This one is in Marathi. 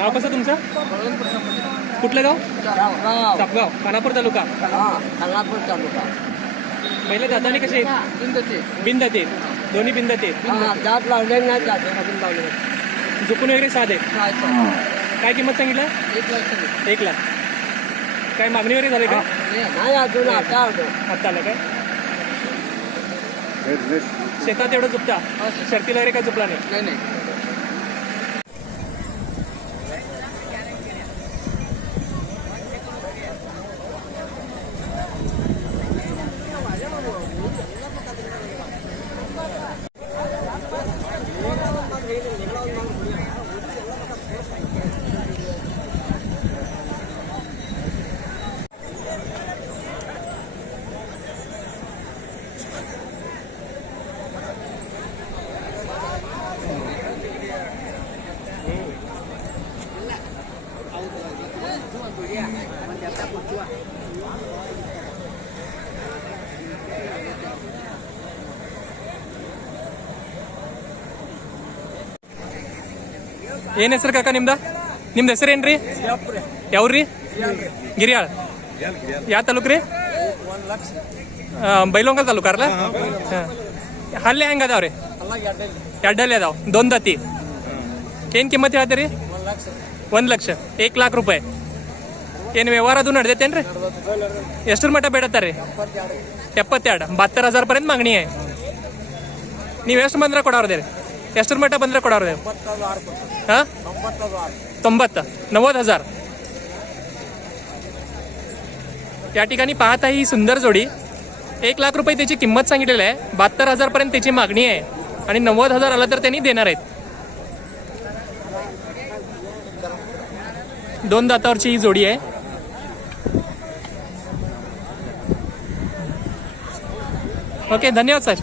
नाव कसं तुमचं? कुठलं गाव? सापगाव, खानापूर तालुका. खानापूर तालुका. पहिले दाताने कसे आहेत? बिनदाते, दोन्ही बिनदाते. दात लावले नाही, दात लावले. झुकून वगैरे साधे. काय किंमत सांगितलं? 1 लाख. काय मागणी वगैरे झाली का? नाही अजून, आता आलं काय? शेतात एवढं झुपता, शर्तीला वगैरे काय झुपला नाही? ಏನ್ ಹೆಸರು ಕಾಕ ನಿಮ್ದ? ನಿಮ್ದು ಹೆಸರೇನ್ರಿ? ಯಾವ್ರಿ? ಗಿರಿಯಾಳ. ಯಾವ ತಾಲೂಕು ರೀ? ಬೈಲೊಂಗಲ್ ತಾಲೂಕಾರಲ್ಲ. ಹಲ್ಲೆ ಹೆಂಗ ಅದಾವ್ರಿ? ಎರಡಲ್ಲಿ ಅದಾವ, ದೊಂದತಿ. ಏನ್ ಕಿಮ್ಮತ್ ಹೇಳ್ತೀರಿ? 1 ಲಕ್ಷ. 1 लाख ರೂಪಾಯಿ. ಏನು ವ್ಯವಹಾರ ಅದು ನಡೆದೈತೇನ್ರಿ? ಎಷ್ಟರ ಮಟ್ಟ ಬೇಡತ್ತಾರಿ? 72. 72,000 पर्यंत मागणी आहे. ನೀವು ಎಷ್ಟು ಬಂದ್ರೆ ಕೊಡೋರ್ದೇರಿ? ಎಷ್ಟರ ಮಟ್ಟ ಬಂದ್ರೆ ಕೊಡೋರ್ದೇರಿ? 90,000. या ठिकाणी पाहत आहे ही सुंदर जोडी. 1 लाख रुपये त्याची किंमत सांगितलेली आहे. 72,000 पर्यंत त्याची मागणी आहे आणि 90,000 आला तर त्यांनी देणार आहेत. 2 दातावरची ही जोडी आहे. ओके, धन्यवाद सर.